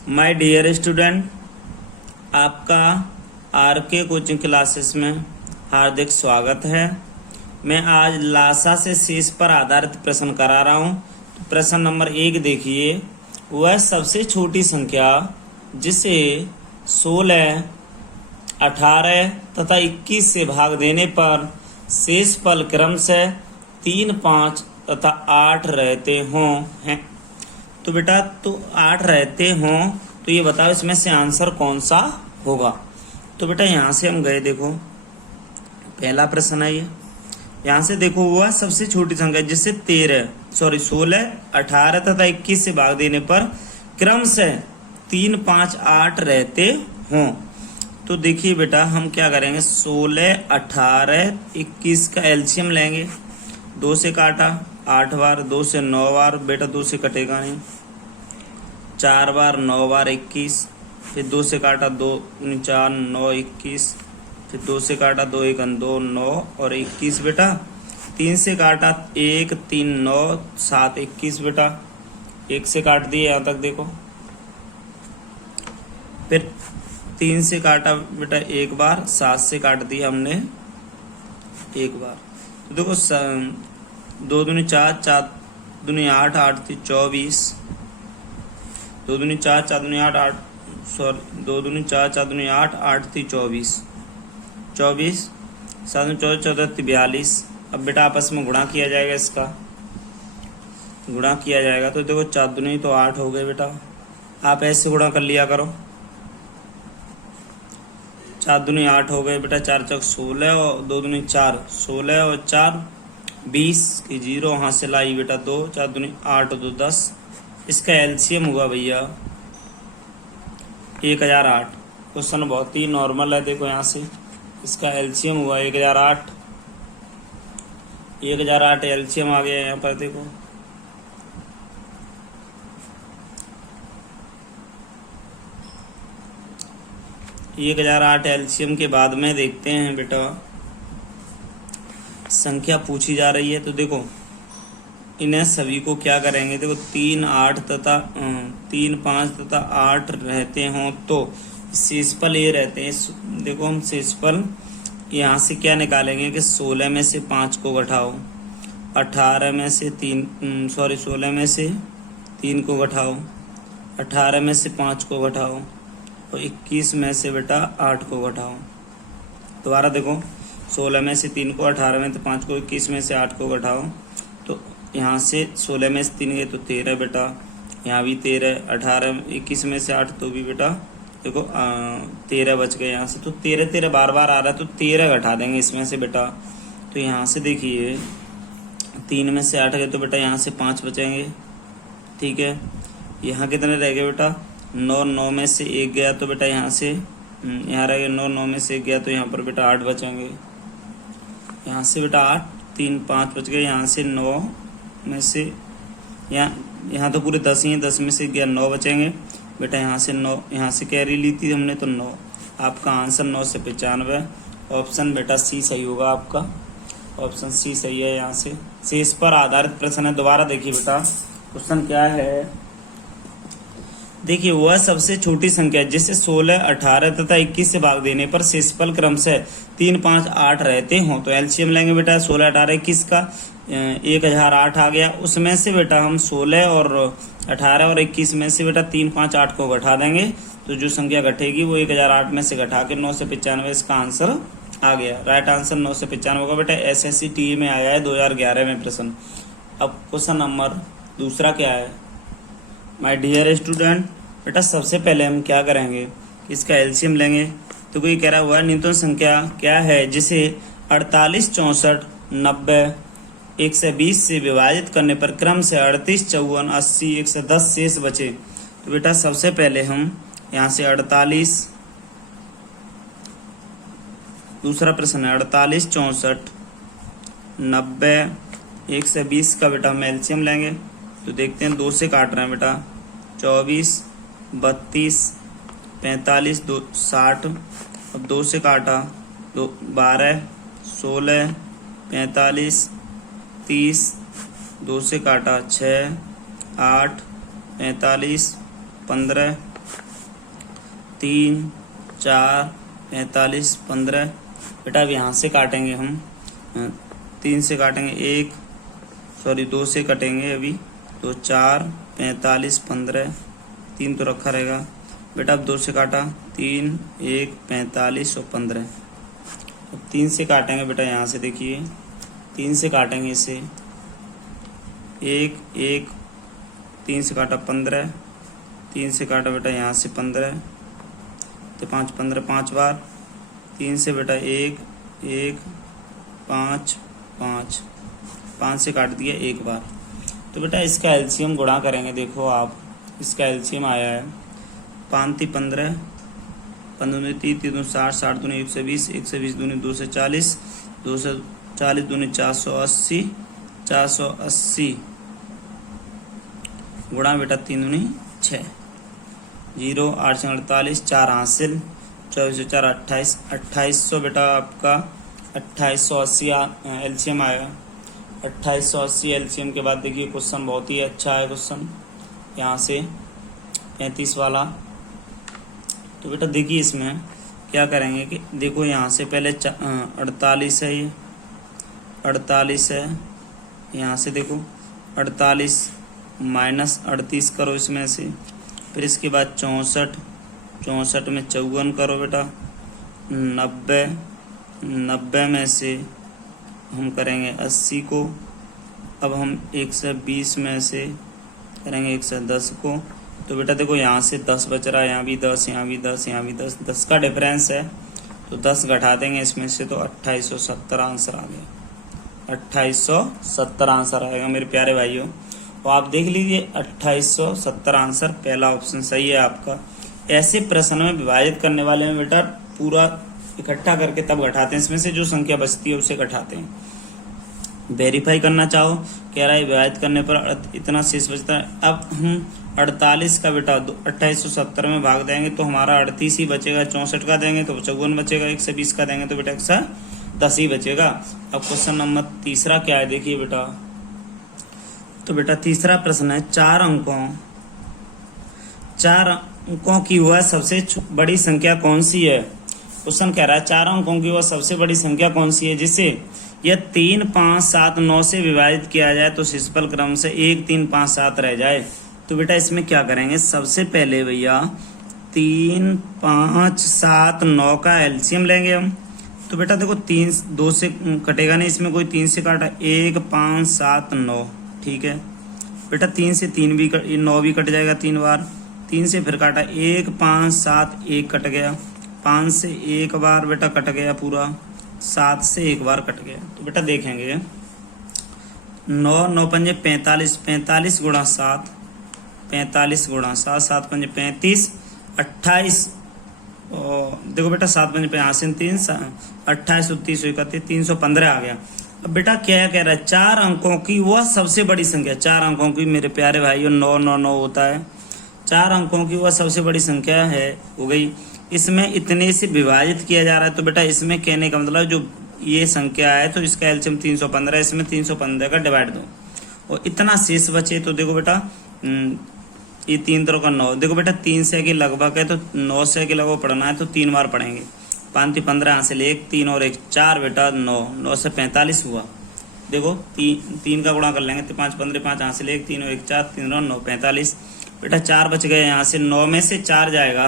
My dear student, आपका are के coaching classes में हार्दिक स्वागत है। मैं आज लासा से शेष पर आधारित प्रश्न करा रहा हूँ। तो प्रश्न नंबर 1 देखिए, वह सबसे छोटी संख्या जिसे 16, 18 तथा 21 से भाग देने पर शेष फल क्रमशः 3, 5 तथा 8 रहते हों हैं। तो बेटा 8 रहते हों तो ये बताओ इसमें से आंसर कौन सा होगा। तो बेटा यहाँ से हम गए, देखो पहला प्रश्न है ये। यहाँ से देखो वह सबसे छोटी संख्या जिससे 16, 18 तथा 21 से भाग देने पर क्रमशः 3, 5, 8 रहते हों। तो देखिए बेटा हम क्या करेंगे, 16, 18, 21 का एलसीएम लेंगे। 2 से काटा 8 बार, 2 से 9 बार, बेटा 2 से कटेगा नहीं, 4 बार, 9 बार 21, फिर 2 से काटा 2, 4, 9, 21, फिर 2 से काटा 2, 1, 2, 9 और 21 बेटा। 3 से काटा 1, 3, 9, 7, 21 बेटा। 1 से काट दिए यहाँ तक देखो। फिर 3 से काटा बेटा 1 बार, 7 से काट दिया हमने 1 बार। तो देखो 2 दूनी 4, 4 दूनी 8, 8 थी 24, 2 दूनी 4, 4 दूनी 8, 8 सॉरी 2 दूनी 4, 4 दूनी 8, 8 थी 24, 24 7 दूनी 14, 14 थी 42। अब बेटा आपस में गुणा किया जाएगा, इसका गुणा किया जाएगा। तो देखो 4 दूनी तो 8 हो गए बेटा, आप ऐसे गुणा कर लिया करो। 4 दूनी 8 हो गए बेटा, 4 चौक 16 और 2 दूनी 4, 16 और 4 20 की 0 वहाँ से लाई बेटा 2, 4 दूनी 8 और 2 10। इसका एलसीएम हुआ भैया 1008। क्वेश्चन बहुत ही नॉर्मल है, देखो यहाँ से इसका एलसीएम हुआ 1008। 1008 एलसीएम आ गया यहाँ पर, देखो ये 1008 एलसीएम के बाद में देखते हैं बेटा संख्या पूछी जा रही है। तो देखो इन्हें सभी को क्या करेंगे, देखो 3, 8 तथा 3, 5 तथा 8 रहते हों तो शेषफल ये रहते हैं। देखो हम शेषफल यहाँ से क्या निकालेंगे कि 16 में से 5 को घटाओ, 18 में से 16 में से 3 को घटाओ, 18 में से 5 को घटाओ और 21 में से बेटा 8 को घटाओ। दोबारा देखो 16 में से 3 को, 18 में से 5 को, 21 में से 8 को घटाओ। तो यहाँ से 16 में से 3 गए तो 13 बेटा, यहाँ भी 13, 18, 21 में से 8 तो भी बेटा देखो 13 बच गए यहाँ से। तो 13 13 बार बार आ रहा है तो 13 घटा देंगे इसमें से बेटा। तो यहाँ से देखिए 3 में से 8 गए तो बेटा यहाँ से 5 बचेंगे, ठीक है। यहाँ कितने रह गए बेटा, 9, 9 में से 1 गया तो बेटा यहाँ से यहाँ रह गए 9, 9 में से 1 गया तो यहाँ पर बेटा 8 बचेंगे। यहाँ से बेटा 8, 3, 5 बच गए। यहाँ से 9 में से यहाँ तो पूरे 10 ही हैं, 10 में से गया 9 बचेंगे बेटा। यहाँ से 9, यहाँ से कैरी ली थी हमने तो 9। आपका आंसर 9 से 95। ऑप्शन बेटा सी सही होगा आपका, ऑप्शन सी सही है। यहाँ से शेष पर आधारित प्रश्न है। दोबारा देखिए बेटा क्वेश्चन क्या है, देखिए वह सबसे छोटी संख्या जिसे 16, 18 तथा 21 से भाग देने पर शेषफल क्रमशः 3, 5, 8 रहते हों। तो एलसीएम लेंगे बेटा 16, 18, 21 का 1008 आ गया। उसमें से बेटा हम 16 और 18 और 21 में से बेटा 3, 5, 8 को घटा देंगे। तो जो संख्या घटेगी वो 1008 में से घटा के 9 से 95 इसका आंसर आ गया। राइट आंसर 9 से 95 होगा बेटा। SSC TE में आया है 2011 में प्रश्न। अब क्वेश्चन नंबर दूसरा क्या है, माय डियर स्टूडेंट, बेटा सबसे पहले हम क्या करेंगे, इसका एलसीएम लेंगे। तो कोई कह रहा हुआ न्यूनतम संख्या क्या है जिसे 48, 64, 90, 120 से विभाजित करने पर क्रम से 38, 54, 80, 110 शेष बचे। तो बेटा सबसे पहले हम यहाँ से 48, दूसरा प्रश्न है 48, 64, 90, 120 का बेटा हम एलसीएम लेंगे। तो देखते हैं 2 से काट रहे हैं बेटा, 24, 32, 45, 60। अब 2 से काटा 12, 16, 45, 30, 2 से काटा 6, 8, 45, 15, 3 4 45 15। बेटा अब यहाँ से काटेंगे हम, 3 से काटेंगे, 2 से कटेंगे अभी, तो 4 45 15, 3 तो रखा रहेगा बेटा। अब 2 से काटा, 3 1 45 और 15। अब 3 से काटेंगे बेटा, यहाँ से देखिए 3 से काटेंगे इसे, 1 1, 3 से काटा 15, 3 से काटा बेटा यहाँ से 15, तो 5 15 5 बार, 3 से बेटा 1 1 5 5, 5 से काट दिया 1 बार। तो बेटा इसका एलसीएम गुणा करेंगे, देखो आप इसका एलसीएम आया है 5 3 15, 15 3 3 60, 60 दूनी 120, 120 दूनी 240, 240 दूनी 480, 480 गुणा बेटा 3 दूनी 6, 0 8 48, 4 हासिल, 24 4 28, 2800 बेटा आपका 2880 एलसीएम आएगा। 2880 एलसीएम के बाद देखिए क्वेश्चन बहुत ही अच्छा है क्वेश्चन, यहाँ से 35 वाला। तो बेटा देखिए इसमें क्या करेंगे कि देखो यहाँ से पहले 48 है, ये 48 है, यहाँ से देखो 48 माइनस 38 करो इसमें से, फिर इसके बाद 64, 64 में 54 करो बेटा, 90, 90 में से हम करेंगे 80 को, अब हम 120 में से करेंगे 110 को। तो बेटा देखो यहाँ से 10 बच रहा है, यहाँ भी 10, यहाँ भी 10, यहाँ भी 10, 10 का डिफरेंस है, तो 10 घटा देंगे इसमें से, तो 2870 आंसर आ गया। 2870 आंसर आएगा मेरे प्यारे भाइयों। तो आप देख लीजिए 2870 आंसर, पहला ऑप्शन सही है आपका। ऐसे प्रश्न में विभाजित करने वाले में बेटा पूरा इकट्ठा करके तब घटाते हैं, इसमें से जो संख्या बचती है उसे घटाते हैं। वेरीफाई करना चाहो, कह रहा है विभाजित करने पर इतना शेष बचता है। अब हम 48 का बेटा 2870 में भाग देंगे तो हमारा 38 ही बचेगा, 64 का देंगे तो 54 बचेगा, 120 का देंगे तो बेटा 110 ही बचेगा। अब क्वेश्चन नंबर तीसरा क्या है देखिए बेटा, तो बेटा तीसरा प्रश्न है 4 अंकों की वह सबसे बड़ी संख्या कौन सी है। क्वेश्चन कह रहा है 4 अंकों की वह सबसे बड़ी संख्या कौन सी है जिसे यह 3 5 7 9 से विभाजित किया जाए तो शिष्टफल क्रम से 1 3 5 7 रह जाए। तो बेटा इसमें क्या करेंगे, सबसे पहले भैया 3 5 7 9 का एलसीएम लेंगे हम। तो बेटा देखो 3 2 से कटेगा नहीं, इसमें कोई 3 से काटा, 1 5 7 9, ठीक है बेटा। 3 से 3 भी 9 भी कट जाएगा 3 बार, 3 से फिर काटा, 1 5 7 1 कट गया, 5 से 1 बार बेटा कट गया पूरा, 7 से 1 बार कट गया। तो बेटा देखेंगे 9 9 पंजे 45, 45 गुणा 7, 45 गुणा 7, 7 पंजे 35, 28 और देखो बेटा 7 पंजे 3, 28 30 31, 315 आ गया। अब बेटा क्या कह रहा है, 4 अंकों की वह सबसे बड़ी संख्या, 4 अंकों की मेरे प्यारे भाइयों 9 9 9 होता है, 4 अंकों की वह सबसे बड़ी संख्या है हो गई। इसमें इतने से विभाजित किया जा रहा है, तो बेटा इसमें कहने का मतलब जो ये संख्या है तो इसका एलसीएम 315, इसमें 315 का डिवाइड दो और इतना शेष बचे। तो देखो बेटा ये 3 तरह का 9, देखो बेटा 3 से के लगभग है तो 9 से के लगभग पढ़ना है तो 3 बार पढ़ेंगे। 5 3 15 हासिल 1 3 और 1 4 बेटा 9, 9 से 45 हुआ। देखो 3 का गुणा कर लेंगे तो 5 15 5 हासिल 1 3 और 1 4 3 और 9 45 बेटा 4 बच गए। यहाँ से 9 में से 4 जाएगा,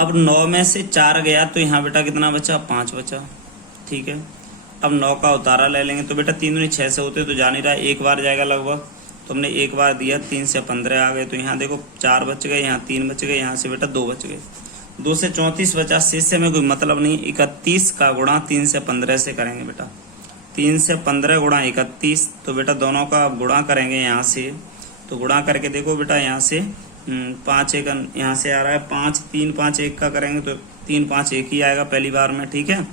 अब 9 में से 4 गया तो यहाँ बेटा कितना बचा, 5 बचा, ठीक है। अब 9 का उतारा ले लेंगे तो बेटा 3 दूनी 6 से होते तो जा नहीं रहा, 1 बार जाएगा लगभग, तो हमने 1 बार दिया, 3 से 15 आ गए। तो यहाँ देखो 4 बच गए, यहाँ 3 बच गए, यहाँ से बेटा 2 बच गए, 2 से 34 बचा, शेष से हमें कोई मतलब नहीं। 31 का गुणा 3 से 15 से करेंगे बेटा, 3 से 15 गुणा 31, तो बेटा दोनों का गुणा करेंगे यहाँ से, तो गुणा करके देखो बेटा यहाँ से 5 1 यहाँ से आ रहा है, 5 3 5 1 का करेंगे तो 3 5 1 ही आएगा पहली बार में, ठीक है।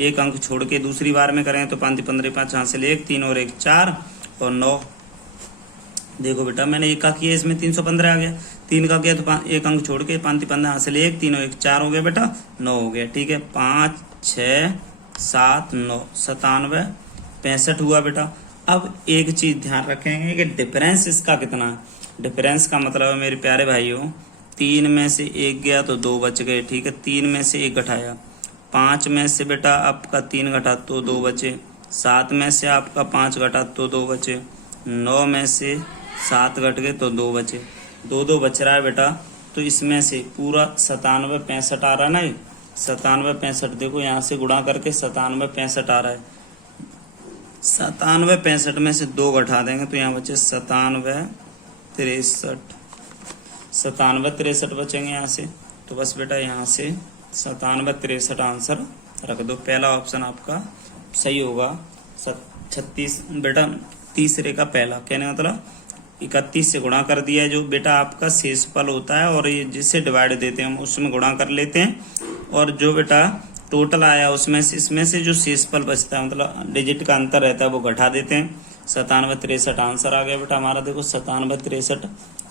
1 अंक छोड़ के दूसरी बार में करेंगे तो 5 15 5 हासिल 1 3 और 1 4 और 9। देखो बेटा मैंने 1 का किया, इसमें 315 आ गया, 3 का किया तो 1 अंक छोड़ के 5 15 हासिल 1 3 और 1 4 हो गया बेटा, 9 हो गया, ठीक है। 5 6 7 9 97 65 हुआ बेटा। अब एक चीज ध्यान रखेंगे कि डिफरेंस इसका कितना है। डिफरेंस का मतलब है मेरे प्यारे भाइयों 3 में से 1 गया तो 2 बच गए, ठीक है। 3 में से 1 घटाया, 5 में से बेटा आपका 3 घटा तो 2 बचे, 7 में से आपका 5 घटा तो 2 बचे, 9 में से 7 घट गए तो 2 बचे, 2 बच रहा है बेटा। तो इसमें से पूरा 97 65 आ रहा है ना, 97 65 देखो यहाँ से गुणा करके 97 65 आ रहा है। 97 65 में से 2 घटा देंगे तो यहाँ बचे 97 63 बचेंगे यहाँ से। तो बस बेटा यहाँ से 97 63 आंसर रख दो। पहला ऑप्शन आपका सही होगा। 36 बेटा तीसरे का पहला, कहने मतलब 31 से गुणा कर दिया है। जो बेटा आपका शेषफल होता है और ये जिससे डिवाइड देते हैं हम उसमें गुणा कर लेते हैं, और जो बेटा टोटल आया उसमें से इसमें से जो शेषफल बचता है मतलब डिजिट का अंतर रहता है वो घटा देते हैं। 97 63 आंसर आ गया बेटा हमारा। देखो 97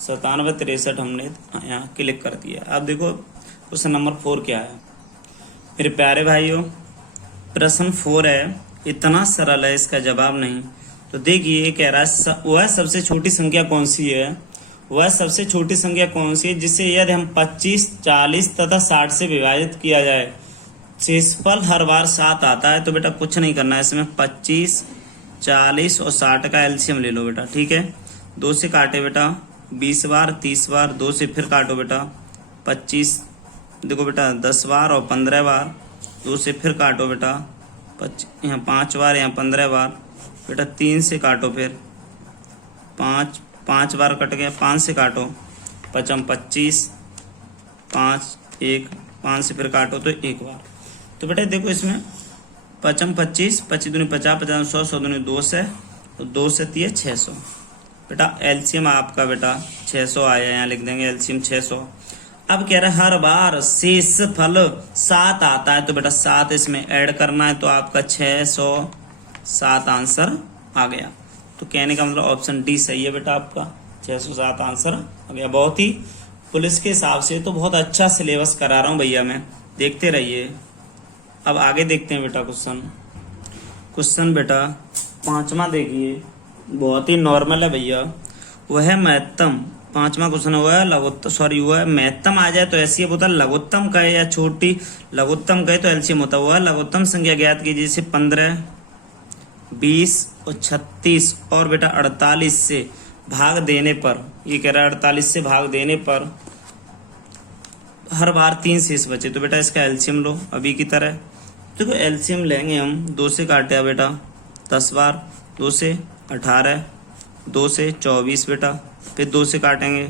63 हमने यहाँ क्लिक कर दिया। अब देखो क्वेश्चन नंबर 4 क्या है मेरे प्यारे भाइयों। प्रश्न 4 है, इतना सरल है, इसका जवाब नहीं। तो देखिए ये कह रहा है वह सबसे छोटी संख्या कौन सी है, वह सबसे छोटी संख्या कौन सी है जिसे यदि हम 25 40 तथा 60 से विभाजित किया जाए शेषफल हर बार 7 आता है। तो बेटा कुछ नहीं करना है इसमें, 25 40 और 60 का एलसीएम ले लो बेटा, ठीक है। 2 से काटे बेटा 20 बार 30 बार, 2 से फिर काटो बेटा 25 देखो बेटा 10 बार और 15 बार, 2 से फिर काटो बेटा यहाँ 5 बार यहाँ 15 बार बेटा, 3 से काटो फिर 5 बार कट गया, 5 से काटो 25 5 1 5 से फिर काटो तो 1 बार। तो बेटा देखो इसमें 25 25 25 दूनी 50 50 100 100 दूनी 200 तो 2 से 3 600 बेटा। एलसीएम आपका बेटा 600 आया, यहाँ लिख देंगे एलसीएम 600। अब कह रहा है हर बार शेषफल 7 आता है, तो बेटा 7 इसमें ऐड करना है, तो आपका 607 आंसर आ गया। तो कहने का मतलब ऑप्शन डी सही है बेटा आपका, 607 आंसर आ गया। बहुत ही पुलिस के हिसाब से तो बहुत अच्छा सिलेबस करा रहा हूँ भैया मैं, देखते रहिए। अब आगे देखते हैं बेटा क्वेश्चन बेटा 5वां देखिए, बहुत ही नॉर्मल है भैया। वह महत्तम 5वां क्वेश्चन हुआ है वह महत्तम आ जाए तो ऐसी होता है लघुत्तम कहे या छोटी लघुत्तम कहे तो एलसीएम होता हुआ लघुत्तम संख्या ज्ञात कीजिए। जैसे 15 20 और 36 और बेटा 48 से भाग देने पर, ये कह रहा है 48 से भाग देने पर हर बार 3 शेष बचे, तो बेटा इसका एलसीएम लो अभी की तरह। देखो एलसीएम लेंगे हम, 2 से काटे बेटा 10 बार, 2 से 18, 2 से 24 बेटा, फिर 2 से काटेंगे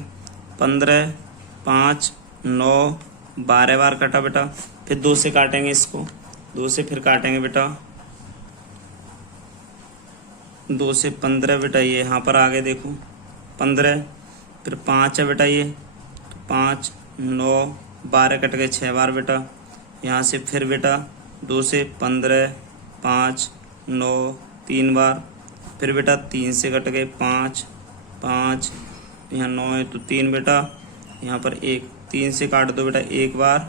15 5 9 12 बार कटा बेटा, फिर 2 से काटेंगे इसको, 2 से फिर काटेंगे बेटा 2 से 15 बेटा, ये यहाँ पर आगे देखो 15, फिर 5 है बेटा ये 5 9 12 कट गए 6 बार बेटा, यहाँ से फिर बेटा 2 से 15 5 9 3 बार, फिर बेटा 3 से कट गए 5 5 यहाँ 9 है तो 3 बेटा, यहाँ पर 1 3 से काट दो बेटा 1 बार,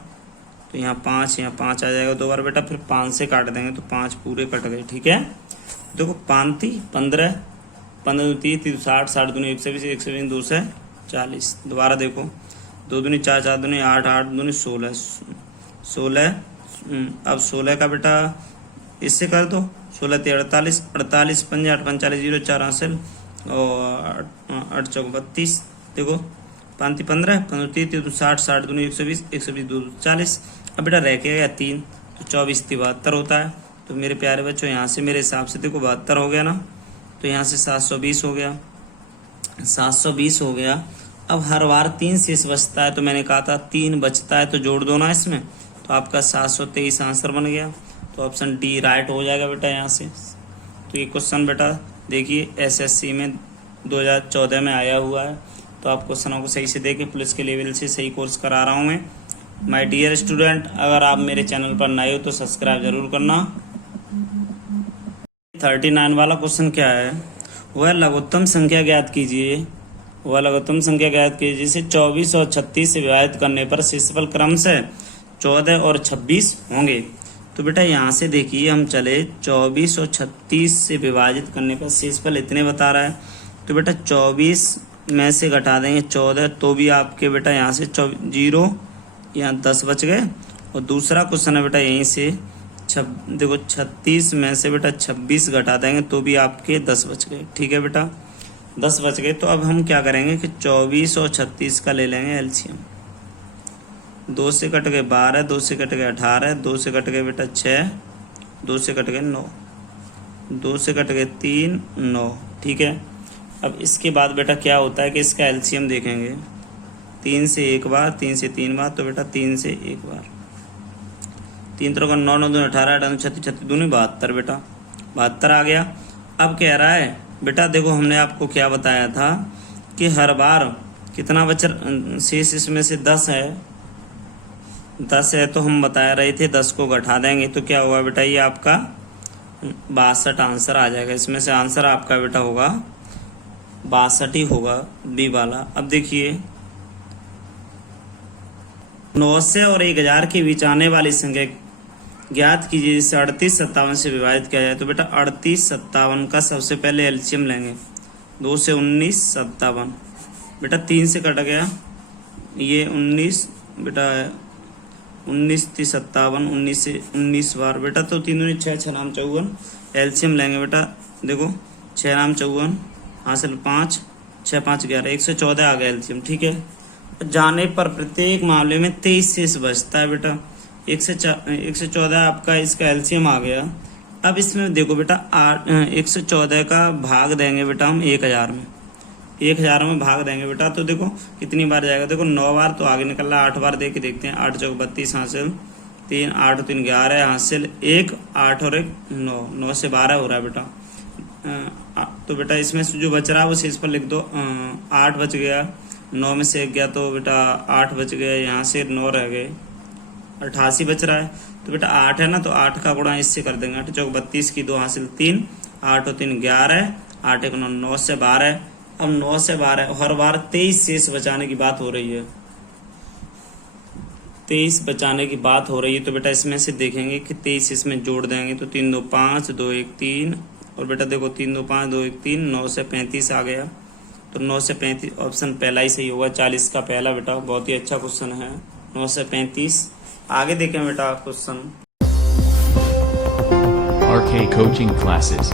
तो यहाँ 5 आ जाएगा 2 बार बेटा, फिर 5 से काट देंगे तो 5 पूरे कट गए, ठीक है। देखो 5 3 15 15 2 3 60 60 दूनी 120 120 2 से 40, दोबारा देखो 2 दूनी 4 4 दूनी 8 8 दूनी 16 अब 16 का बेटा इससे कर दो 16 3 48 48 5 8 45 0 4 हासिल और 8 चौक 32, देखो 5 3 15 15 3 60 60 दूनी 120 120 2 40। अब बेटा रह के गया 3 तो 24 72 होता है। तो मेरे प्यारे बच्चों यहाँ से मेरे हिसाब से देखो 72 हो गया ना, तो यहाँ से 720 हो गया 720 हो गया। अब हर बार 3 शेष बचता है, तो मैंने कहा था 3 बचता है तो जोड़ दो ना इसमें, तो आपका 723 आंसर बन गया। तो ऑप्शन डी राइट हो जाएगा बेटा यहाँ से। तो ये क्वेश्चन बेटा देखिए एसएससी में 2014 में आया हुआ है, तो आप क्वेश्चनों को सही से देखिए, पुलिस के लेवल से सही कोर्स करा रहा हूँ मैं। माय डियर स्टूडेंट, अगर आप मेरे चैनल पर नए हो तो सब्सक्राइब जरूर करना। 39 वाला क्वेश्चन क्या है, वह लघुत्तम संख्या ज्ञात कीजिए। वह लघुत्तम संख्या ज्ञात कीजिए जिसे 24 और 36 से विभाजित करने पर शेषफल क्रम से 14 और 26 होंगे। तो बेटा यहाँ से देखिए हम चले 24 और 36 से विभाजित करने पर शेषफल इतने बता रहा है, तो बेटा 24 में से घटा देंगे 14 तो भी आपके बेटा यहाँ से 0 यहाँ 10 बच गए। और दूसरा क्वेश्चन है बेटा यहीं से देखो 36 में से बेटा 26 घटा देंगे तो भी आपके 10 बच गए। ठीक है बेटा 10 बच गए। तो अब हम क्या करेंगे कि 24 और 36 का ले लेंगे एलसीएम। 2 से कट गए 12, 2 से कट गए 18, 2 से कट गए बेटा 6, 2 से कट गए 9, 2 से कट गए 3, 9। ठीक है अब इसके बाद बेटा क्या होता है कि इसका एलसीएम देखेंगे। 3 से 1 बार, 3 से 3 बार, तो बेटा 3 से 1 बार। 3 3 9 9 2 18 18 36 36 दूनी 72 बेटा 72 आ गया। अब कह रहा है बेटा देखो हमने आपको क्या बताया था कि हर बार कितना बच शेष इसमें से 10 है। 10 है तो हम बता रहे थे 10 को घटा देंगे तो क्या होगा बेटा ये आपका 62 आंसर आ जाएगा। इसमें से आंसर आपका बेटा होगा 62 ही होगा बी वाला। अब देखिए 900 और 1000 के बीच आने वाली संख्या ज्ञात कीजिए जिसे 38 57 से विभाजित किया जाए। तो बेटा 38 57 का सबसे पहले एलसीएम लेंगे। 2 से 19 57 बेटा 3 से कट गया ये 19 बेटा 19 थी 57 19 से 19 बार बेटा तो 3 दूनी 6 6 नाम 54 एलसीएम लेंगे बेटा। देखो 6 नाम 54 हासिल 5 6 5 11 114 आ गया एलसीएम। ठीक है जाने पर प्रत्येक मामले में 23 शेष बचता है बेटा। 114 आपका इसका एलसीएम आ गया। अब इसमें देखो बेटा 114 का भाग देंगे बेटा हम 1000 में। 1000 में भाग देंगे बेटा तो देखो कितनी बार जाएगा। देखो 9 बार तो आगे निकल रहा है। 8 बार दे के देखते हैं। 8 चौक 32 हासिल 3 8 3 11 हासिल 1 8 और 1 9 9 से 12 हो रहा है बेटा। तो बेटा इसमें से जो बच रहा है वो शेष पर लिख दो। 8 बच गया 9 में से 1 गया तो बेटा 8 बच गया यहाँ से 9 रह गए 88 बच रहा है। तो बेटा 8 है ना तो 8 का गुणा इससे कर देंगे। 8 चौक 32 की 2 हासिल 3 8 और 3 11 8 1 9 9 से 12। अब 9 से 12 हर बार 23 शेष बचाने की बात हो रही है। 23 बचाने की बात हो रही है तो बेटा इसमें से देखेंगे कि 23 इसमें जोड़ देंगे तो 3 2 5 2 1 3 और बेटा देखो 3 2 5 2 1 3 9 से 35 आ गया। तो 9 से 35 ऑप्शन पहला ही सही होगा। 40 का पहला बेटा बहुत ही अच्छा क्वेश्चन है 9 से 35। आगे देखें बेटा क्वेश्चन RK Coaching Classes